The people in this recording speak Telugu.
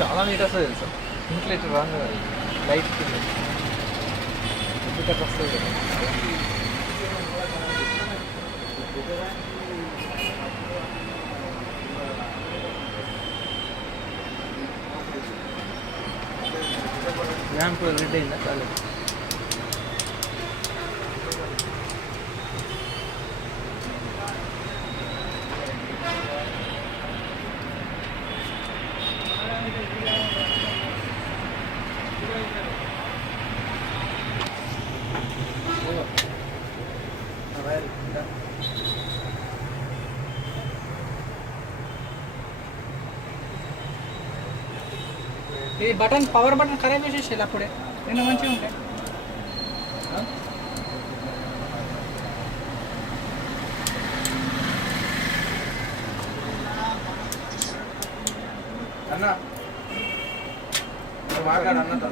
చాలా నీట్ వస్తుంది తెలుసా. ఇంట్లో ఇట్లా రాంగ్ లైట్ కింద ఎందుకు అట్లా వస్తుంది కదా. ల్యాంప్ రెడ్ అయిందా కాలేదు. ఈ బటన్ పవర్ బటన్ ఖరాబ్ చేసేసి అప్పుడే నేను మంచిగా ఉంటాయి. అన్న మాట్లాడు అన్నతో.